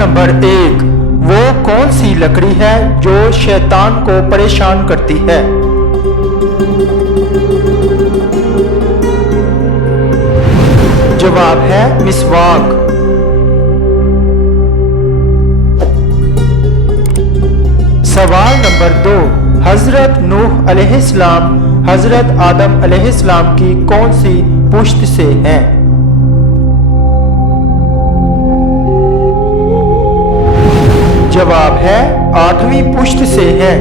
Number 1, वो कौन सी लकड़ी है जो शैतान को परेशान करती है? जवाब है मिसवाक। सवाल नंबर 2, हजरत नूह अलैहिस्सलाम हजरत आदम अलैहिस्सलाम की कौन सी पुश्त से हैं? जवाब है 8वीं पुश्त से है।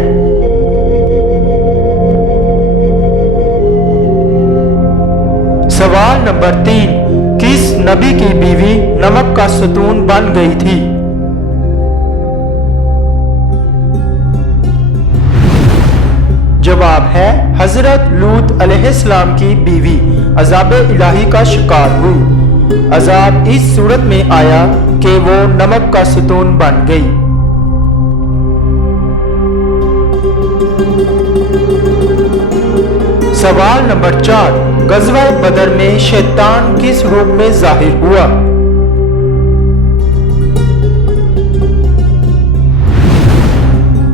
सवाल नंबर 3, किस नबी की बीवी नमक का सतून बन गई थी? जवाब है हजरत लूत अलैहिस्सलाम की बीवी अजाब इलाही का शिकार हुई। अजाब इस सूरत में आया कि वो नमक का सतून बन गई। सवाल नंबर 4, गज़वा बदर में शैतान किस रूप में जाहिर हुआ?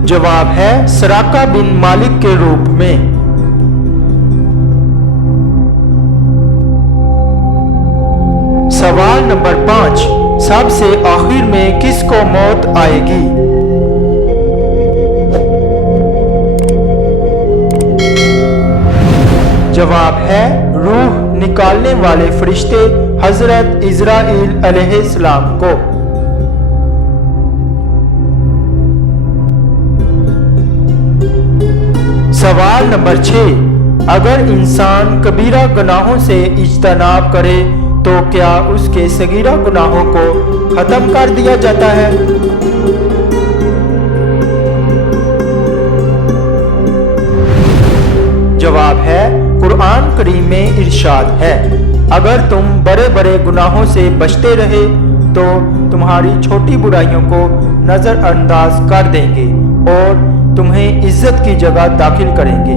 जवाब है सराका बिन मालिक के रूप में। सवाल नंबर 5, सबसे आखिर में किसको मौत आएगी? जवाब है रूह निकालने वाले फरिश्ते हजरत इज़राइल अलैहिस्सलाम को। सवाल नंबर 6, अगर इंसान कबीरा गुनाहों से इज्तनाब करे तो क्या उसके सगीरा गुनाहों को खत्म कर दिया जाता है? जवाब है कुरान करीम में इरशाद है, अगर तुम बड़े बड़े गुनाहों से बचते रहे तो तुम्हारी छोटी बुराइयों को नजरअंदाज कर देंगे और तुम्हें इज्जत की जगह दाखिल करेंगे।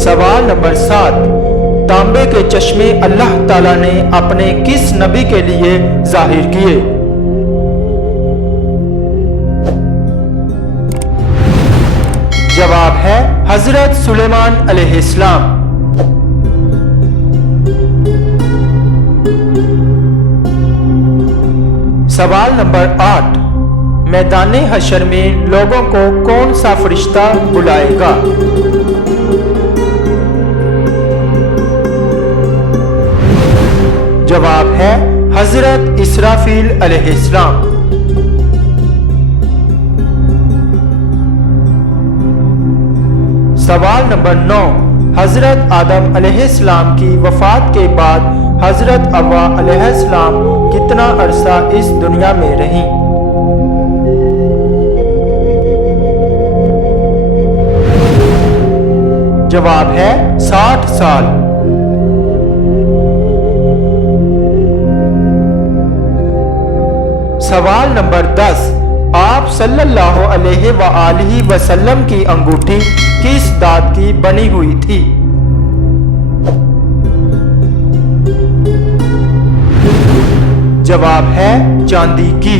सवाल नंबर 7, तांबे के चश्मे अल्लाह ताला ने अपने किस नबी के लिए जाहिर किए? जवाब है हजरत सुलेमान अलैहिस्सलाम। सवाल नंबर 8, मैदाने हशर में लोगों को कौन सा फरिश्ता बुलाएगा? जवाब है हजरत इसराफील अलैहिस्सलाम। सवाल नंबर 9, हजरत आदम अलैहिस्सलाम की वफात के बाद हजरत हव्वा अलैहिस्सलाम कितना अरसा इस दुनिया में रहीं? जवाब है 60 साल। सवाल नंबर 10, आप सल्लल्लाहु अलैहि वसल्लम की अंगूठी किस धात की बनी हुई थी? जवाब है चांदी की।